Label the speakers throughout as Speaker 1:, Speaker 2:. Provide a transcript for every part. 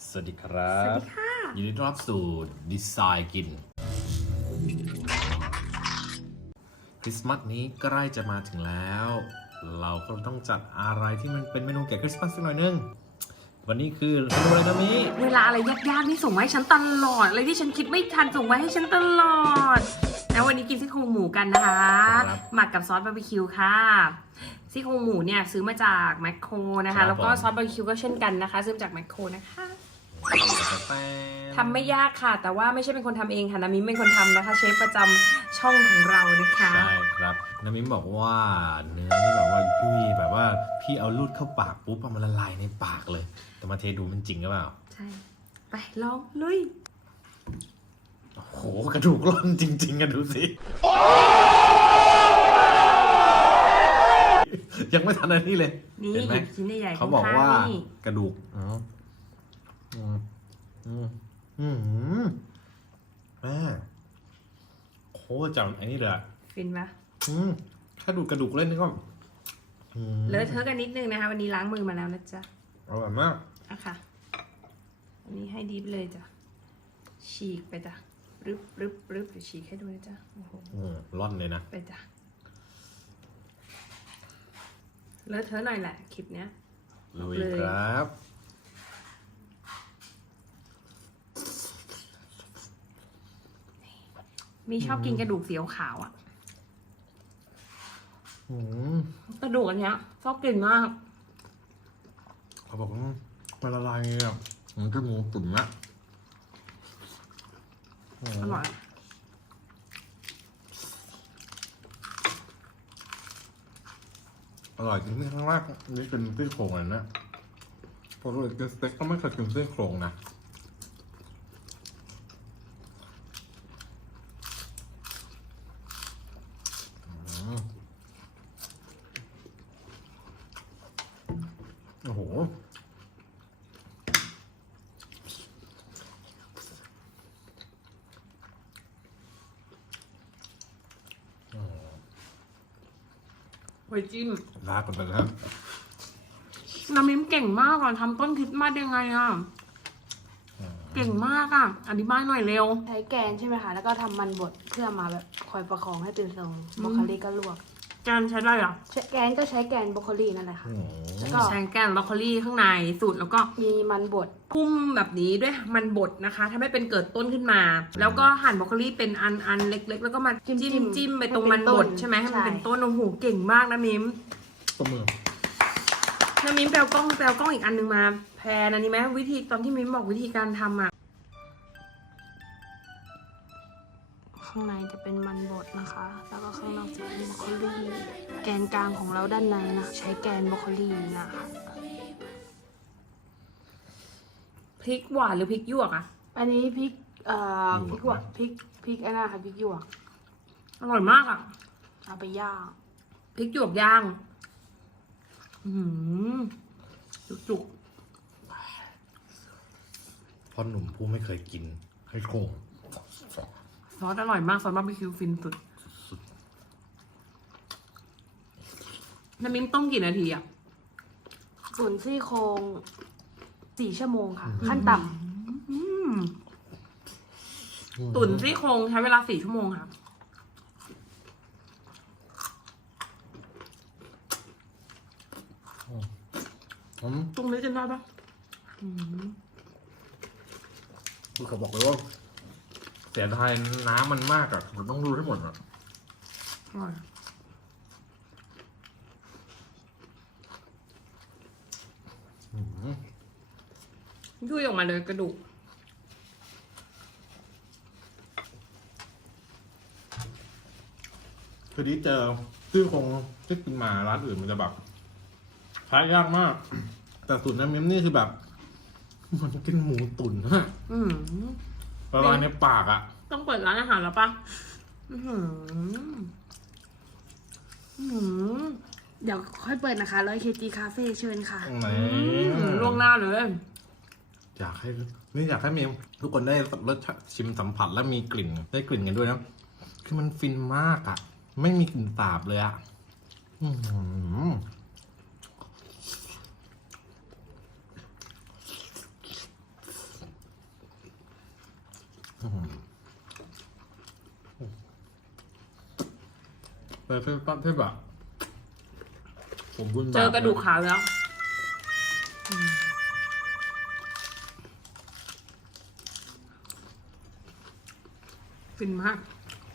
Speaker 1: สวัสดีครับ
Speaker 2: สวัสดีค่ะ
Speaker 1: ยินดีต้อนรับสู่ดีไซน์กินคริสต์มาสนี้ใกล้จะมาถึงแล้ว เราก็ต้องจัดอะไรที่มันเป็นเมนูแก่คริสต์มาสสักหน่อยนึงวันนี้คือเมนูอะไรนะมิ
Speaker 2: เวลาอะไรยากๆนี่ส่งมาให้ฉันตลอดอะไรที่ฉันคิดไม่ทันส่งมาให้ฉันตลอดแล้ววันนี้กินซี่โครงหมูกันนะคะหมักกับซอสบาร์บีคิวค่ะซี่โครงหมูเนี่ยซื้อมาจากแมคโครนะคะแล้วก็ซอสบาร์บีคิวก็เช่นกันนะคะซื้อมาจากแมคโครนะคะทำไม่ยากค่ะแต่ว่าไม่ใช่เป็นคนทำเองค่ะนามิเป็นคนทำนะคะเชฟประจำช่องของเรานะคะ
Speaker 1: ใช่ครับน้ำมิ้มบอกว่าเนื้อนี่แบบว่ายุ่ยแบบว่าพี่เอาลูดเข้าปากปุ๊บมันละลายในปากเลยแต่มาเทดูมันจริงหรือเปล่า
Speaker 2: ใช่ไปลองลุย
Speaker 1: โอ้โหกระดูกร่อนจริงๆกันดูสิยังไม่ทันอะไรนี่เลย
Speaker 2: นี่
Speaker 1: เห็นไหม
Speaker 2: ชิ้นใหญ่ๆ
Speaker 1: เขาบอกว่า
Speaker 2: นี่
Speaker 1: กระดูกแม่โคตรจังไอ้นี่เลยอ่ะ
Speaker 2: ฟินปะ
Speaker 1: ถ้าดูกระดูกเล่นนี่ก็
Speaker 2: เลอะเทอะกันนิดนึงนะคะวันนี้ล้างมือมาแล้วนะจ๊ะ
Speaker 1: อร่อยมาก
Speaker 2: อะค่ะอันนี้ให้ดิฟเลยจ้ะฉีกไปจ้ะรึบเดี๋ยวฉีกให้ดูนะจ๊ะโอ้โห
Speaker 1: ร่อนเลยนะ
Speaker 2: ไปจ้ะเลอะเทอะหน่อยแหละคลิปเนี้ย
Speaker 1: ลุยครับ
Speaker 2: มีชอบกินกระดูกสีขาวอ่ะกระดูกอันเนี้ยชอบกินมาก
Speaker 1: เขาบอกว่ามันละลายอ่ะมันคือหมูตุ๋นนะ
Speaker 2: อร่อย
Speaker 1: อร่อยจริงๆครั้งแรกนี่เป็นซี่โครงเลยนะปกติกินสเต็กก็ไม่เคยกินซี่โครงนะโอ้โห
Speaker 2: ไว้จิ้ม
Speaker 1: ลากันไปแล้ว
Speaker 2: น้ำมิ้มเก่งมากอ่ะทำต้นคริสต์มาสยังไงอ่ะเก่งมากอ่ะอธิบายหน่อยเร็ว
Speaker 3: ใช้แกนใช่ไหมคะแล้วก็ทำมันบดเพื่อมาแบบคอยประคองให้เป็นทรงบรอกโคลีก็ลวก
Speaker 2: แกนใช้ได้อ่ะ
Speaker 3: แกนก็ใช้แกนบรอกโคลีนั่นแหละค่ะ
Speaker 2: แล้วก็ใช้แกนบรอกโคลีข้างในสูตรแล้วก็
Speaker 3: มีมันบด
Speaker 2: พุ่มแบบนี้ด้วยมันบดนะคะถ้าไม่เป็นเกิดต้นขึ้นมาแล้วก็หั่นบรอกโคลีเป็นอันเล็กๆแล้วก็มาจิ้มไปตรงมันบดใช่ไหมให้มันเป็นต้นโอ้โหเก่งมากนะมิม
Speaker 1: ตัวมือ
Speaker 2: นะมิมแปลกล้องอีกอันนึงมาแพนอันนี้ไหมวิธีตอนที่มิมบอกวิธีการทำอ่ะ
Speaker 3: ข้างในจะเป็นมันบดนะคะแล้วก็ข้างนอกจะเป็นบรอกโคลีแกนกลางของเราด้านในนะใช้แกนบรอกโคลีนะคะ
Speaker 2: พริกหวานหรือพริกหยวกอ่ะ
Speaker 3: อันนี้พริกพริกหยวกพริกอันนั้นค่ะพริกหยวก
Speaker 2: อร่อยมากอ่ะ
Speaker 3: เอาไปย่าง
Speaker 2: พริกหยวกย่างจุก
Speaker 1: พ่อหนุ่มผู้ไม่เคยกินให้โครง
Speaker 2: ซอสอร่อยมากซอสบาร์บีคิวฟินสุดน้ำมิ้นต้มกี่นาทีอ่ะ
Speaker 3: ส่วนซี่โครง4 ชั่วโมงค่ะขั้นต่
Speaker 2: ำตุ๋นซี่โครงใช้เวลา4 ชั่วโมงค่ะตรงนี้จะได้ปะ
Speaker 1: คือเขาบอกเลยว่าเสียดายน้ำมันมากอ่ะเราต้องดูให้หมดอ่ะ
Speaker 2: ยุ่ยออกมาเลยกระดูก
Speaker 1: คือที่เจอซี่โครงที่กินมาร้านอื่นมันจะแบบขายยากมากแต่สูตรน้ำมิ้มนี่คือแบบมันกินหมูตุ๋นฮะละลายในปากอ่ะ
Speaker 2: ต้องเปิดร้านอาหารแล้วปะ
Speaker 3: เดี๋ยวค่อยเปิดนะคะ100 KG Cafe เชิญค่ะ
Speaker 2: ล่วงหน้าเลย
Speaker 1: อยากให้มีทุกคนได้รสชิมสัมผัสและมีกลิ่นได้กลิ่นกันด้วยนะคือมันฟินมากอ่ะไม่มีกลิ่นสาบเลยอ่ะแต่เทพอะผมบุญ
Speaker 2: เจอกระดูกขาวแล้วฟินมาก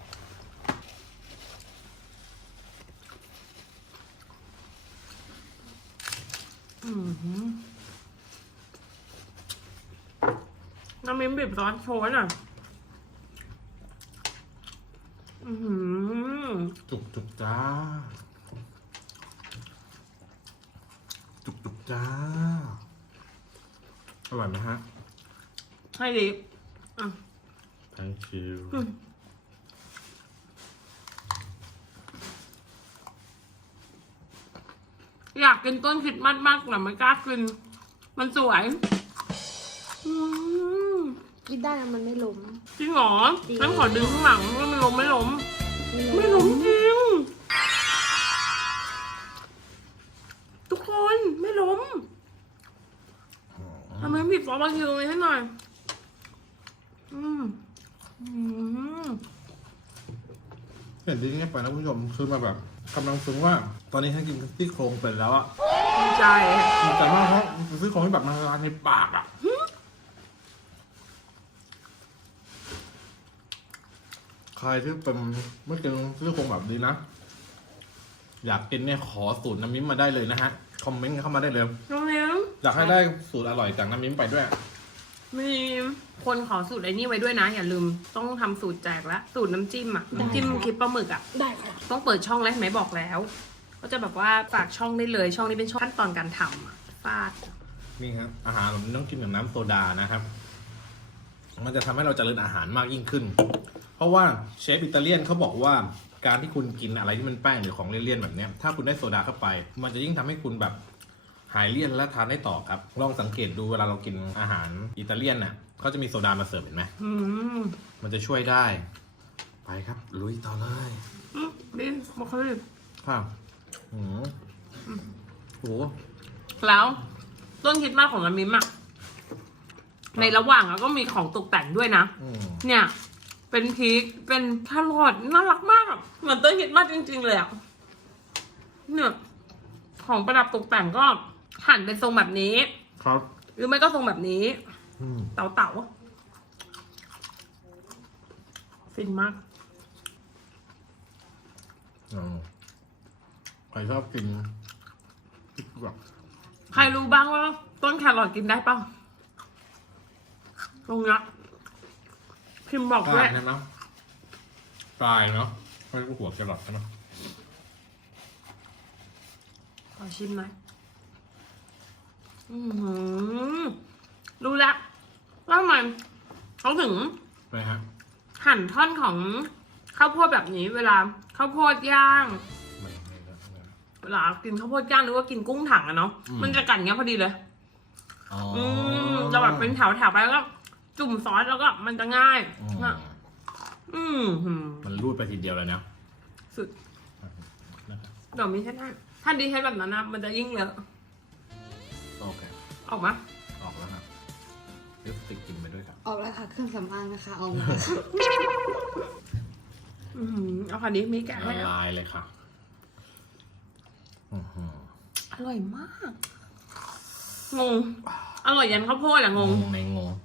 Speaker 2: น้ำมิ้มบีบซอสโชว์หน่อย
Speaker 1: จุกจ้า จุกจ้า อร่อยไหมฮะ
Speaker 2: ให้ดิอ่ะ
Speaker 1: thank you
Speaker 2: อยากกินต้นคริดมัดมากแต่ไม่กล้ากิน มันสวย
Speaker 3: กินได้แล้วมันไม่ล้ม
Speaker 2: จริงเหรอ
Speaker 3: จริง
Speaker 2: งั้นขอดึงข้างหลังว่ามันล้มไม่ล้ม ไม่ล้มจริง ทุกคนไม่ล้มทำไมผิดฟอร์บาคิวให้หน่อย
Speaker 1: เห็นดีเงี้ยไปนะคุณผู้ชมคือมาแบบกำลังซึ้งว่า ตอนนี้ฉันกินซี่โครงเป็นแล้วอะ
Speaker 2: ดีใจ
Speaker 1: แต่ว่าเพราะซี่โครงที่แบบมันละลายในปากอะใครที่เป็นไม่กินซี่โครงแบบนี้นะ อยากกินเนี่ยขอสูตรน้ำมิ้มมาได้เลยนะฮะ คอมเมนต์เข้ามาได้เลย
Speaker 2: น้องเลี้ยง
Speaker 1: อยากให้ได้สูตรอร่อยจากน้ำมิ้มไปด้วย
Speaker 2: มีคนขอสูตรไอ้นี่ไว้ด้วยนะ อย่าลืมต้องทำสูตรแจกแล้วสูตรน้ำจิ้มอ่ะน้ำจิ้มคลิปปลาหมึกอ่ะ
Speaker 3: ได้ค่ะ
Speaker 2: ต้องเปิดช่องแล้วเห็นไหมบอกแล้ว ก็จะแบบว่าฝากช่องได้เลยช่องนี้เป็นช่องขั้นตอนการทำอ่ะฟาด
Speaker 1: นี่ครับอาหารมันต้องกินกับน้ำโซดานะครับ มันจะทำให้เราเจริญอาหารมากยิ่งขึ้น เพราะว่าเชฟอิตาเลียนเขาบอกว่าการที่คุณกินอะไรที่มันแป้งหรือของเลี่ยนๆแบบเนี้ยถ้าคุณได้โซดาเข้าไป มันจะยิ่งทำให้คุณแบบหายเลี่ยนและทานได้ต่อครับ ลองสังเกตดูเวลาเรากินอาหารอิตาเลียนน่ะเขาจะมีโซดามาเสิร์ฟเห็นไหมมันจะช่วยได้ ไปครับลุยต่อเลย
Speaker 2: ดินบอกเขาดิ
Speaker 1: ครับโห
Speaker 2: แล้วต้นคิดมากของน้ำมิ้มอ่ะในระหว่างก็มีของตกแต่งด้วยนะ เนี่ย เป็นพริกเป็นแครอทน่ารักมากอะเหมือนต้นคิดมากจริงๆเลยอ่ะเนี่ยของประดับตกแต่งก็หั่นเป็นทรงแบบนี้
Speaker 1: ครับ
Speaker 2: หรือไม่ก็ทรงแบบนี้เต๋าฟินมาก
Speaker 1: ใครชอบกินแบบ
Speaker 2: ใครรู้บ้างว่าต้นแครอทกินได้ป่ะตรงนี้พิมพ์บอก
Speaker 1: ป
Speaker 2: ด้ว
Speaker 1: ลาย ยนะเนาะปลายเนาะไม่ใช่หัวแครอทใช่ไหม
Speaker 2: ขอชิมหน่อยรู้แล้วว่าทำไมเขาถึง
Speaker 1: ไปฮะ
Speaker 2: หั่นท่อนของข้าวโพดแบบนี้ เวลาข้าวโพดย่าง
Speaker 1: ไม่
Speaker 2: เวลากินข้าวโพดย่างหรือว่ากินกุ้งถังอะเนาะมันจะกัดเงี้ยพอดีเลยจะแบบเป็นแถวๆไปแล้วก็จุ่มซอสแล้วก็มันจะง่ายนะ
Speaker 1: มันรูดไปทีเดียวเลยนะ
Speaker 2: สุดเดี๋ยวมีแค่นั้นถ้าดีใช้แบบนั้นนะมันจะยิ่งเลอะ
Speaker 1: โอเค
Speaker 2: ออกมา
Speaker 1: ออกแล้วครับลิปสติกกินไปด้วยครับ
Speaker 3: ออกแล้วค่ะเครื่องสำอางนะคะออกมาค่ะ
Speaker 2: เอาค่ะดิมีแกะให้
Speaker 1: ละลายเลยค่ะ
Speaker 2: อร่อยมาก งง อร่อยยันข้าวโพดอะงง
Speaker 1: ในงง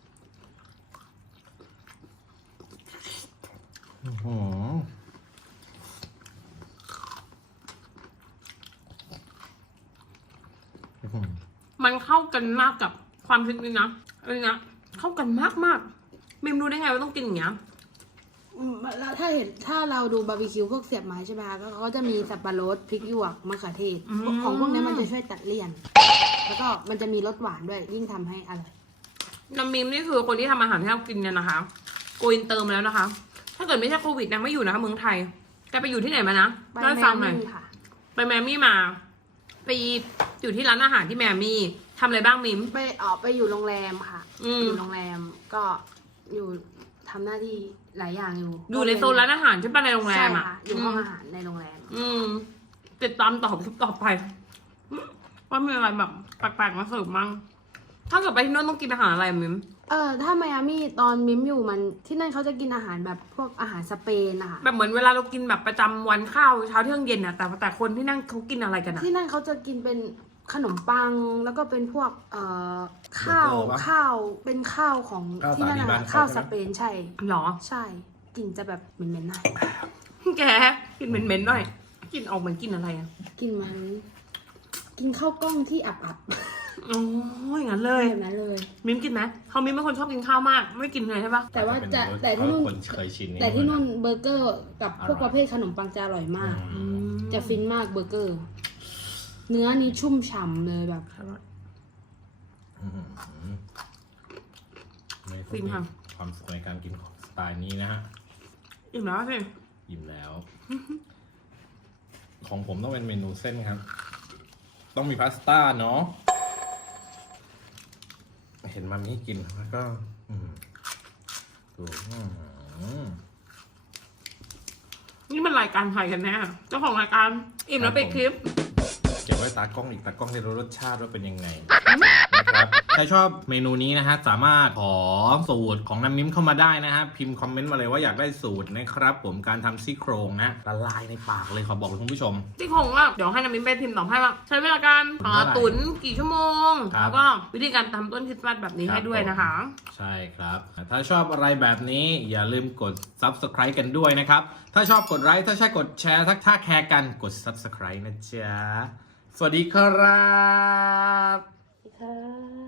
Speaker 2: มันเข้ากันมากกับความคิดนี้นะอันนี้นะเข้ากันมากมากๆมิมรู้ได้ไงว่าต้องกินอย่างเงี้ย
Speaker 3: แล้วถ้าเราดูบาร์บีคิวพวกเสียบไม้ใช่ไหมคะก็เขาจะมีสับปะรดพริกหยวกมะเขือเทศของพวกนี้มันจะช่วยตัดเลี่ยน แล้วก็มันจะมีรสหวานด้วยยิ่งทำให้อร่อย
Speaker 2: น้ำมิมนี่คือคนที่ทำอาหารให้เรากินเนี่ยนะคะโกอินเตอร์มาแล้วนะคะ ถ้าเกิดไม่ใช่โควิดนางไม่อยู่นะคะเมืองไทยแกไปอยู่ที่ไหนมานะ
Speaker 3: ไป
Speaker 2: เล่าให้ฟังหน่อย
Speaker 3: แมมี่ค่ะ
Speaker 2: ไปแมมี่มา ไปอยู่ที่ร้านอาหารที่แมมี่ทำอะไรบ้างมิม
Speaker 3: ไปอยู่โรงแรมค่ะ
Speaker 2: อืม
Speaker 3: อยู่โรงแรมก็อยู่ทำหน้าที่หลายอย่างอยู่
Speaker 2: อยู่ในโซนร้านอาหารใช่ปะในโรงแรมอ่ะ
Speaker 3: ใช่ค่ะอยู่ห้องอาหารในโรงแรม
Speaker 2: ติดตามต่อคลิปต่อไป ว่ามีอะไรแบบแปลกๆมาเสิร์ฟมั่งถ้าเกิดไปที่นู่นต้องกินอาหารอะไรอะมิม
Speaker 3: ถ้าไมอามี่ตอนมิมอยู่มันที่นั่นเขาจะกินอาหารแบบพวกอาหารสเปนนะคะ
Speaker 2: แบบเหมือนเวลาเรากินแบบประจำวันข้าวเช้าเที่ยงเย็นอะแต่คนที่นั่งเขากินอะไรกันอะ
Speaker 3: ที่นั่นเขาจะกินเป็นขนมปังแล้วก็เป็นพวกข้าว
Speaker 1: เบอร์เกอร์ปะ
Speaker 3: ข้าวเป็นข้าวของ
Speaker 1: ข้าว
Speaker 3: ที่นั่น
Speaker 1: สาลีบ้า
Speaker 3: นะ
Speaker 1: นเขา
Speaker 3: ข้าว
Speaker 1: ใช่
Speaker 3: ส
Speaker 1: ไหม
Speaker 3: เปนใช่
Speaker 2: หรอ
Speaker 3: ใช่กลิ่นจะแบบเหม็นๆหน่อย
Speaker 2: แกกินเหม็นๆหน่อยกินออกเหมือนกินอะไรอะ
Speaker 3: กลิ่นมันกินข้าวกล้องที่อับ
Speaker 2: โอ้ยอย่างนั้นเล
Speaker 3: ๆ
Speaker 2: ย
Speaker 3: แบบนั้นเลย
Speaker 2: มิมกินไหมเขามิมเป็นคนชอบกินข้าวมาก ไม่กินเลยใช่ปะ
Speaker 3: แต่ว่า
Speaker 1: เป็น
Speaker 3: จะ
Speaker 1: เวิร์ก
Speaker 3: แต่ที่นู่น
Speaker 1: คนเคยชิน
Speaker 3: แต่ที่นู่นเบอร์เกอร์กับพวก
Speaker 1: อร่อย
Speaker 3: ประเภทขนมปังจะอร่อยมาก
Speaker 1: อืม
Speaker 3: จะฟินมากเบอร์เกอร์ เนื้อนี้ชุ่มฉ่ำเลยแบบ
Speaker 1: อืมไม่ต้องมีความสุขในการกินของสไตล์นี้นะฮะ
Speaker 2: อิ่มแล้วสิ
Speaker 1: อิ่มแล้ว ของผมต้องเป็นเมนูเส้นครับ ต้องมีพาสต้าเนาะเห็นมันนี่กินแล้วก็ดู
Speaker 2: นี่มันรายการใครกันแน่เจ้าของรายการอิ่มแล้วปิดคลิป
Speaker 1: เก็บไว้ตากล้องอีกตากล้องได้รู้รสชาติว่าเป็นยังไงนะครับถ้าชอบเมนูนี้นะฮะสามารถขอสูตรของน้ำมิ้มเข้ามาได้นะฮะพิมพ์คอมเมนต์มาเลยว่าอยากได้สูตรนะครับ ผมการทำซี่โครงนะละลายในปากเลยขอบอกเลยคุณผู้ชม
Speaker 2: ที่ของว่าเดี๋ยวให้น้ำมิ้นไปพิมพ์ตอบให้ว่าใช้เวลาการ
Speaker 1: เท่าไหร่
Speaker 2: ตุ๋นกี่ชั่วโมง
Speaker 1: ครับ
Speaker 2: แล้วก็วิธีการทำต้นคริสต์มาสแบบนี้ให้ด้วยนะคะ
Speaker 1: ใช่ครับ ถ้าชอบอะไรแบบนี้อย่าลืมกด subscribe กันด้วยนะครับ ถ้าชอบกดไลค์ถ้าใช่กดแชร์ถ้าแคร์กันกด subscribe นะจ๊ะ สวัสดีครับ
Speaker 3: ค่ะ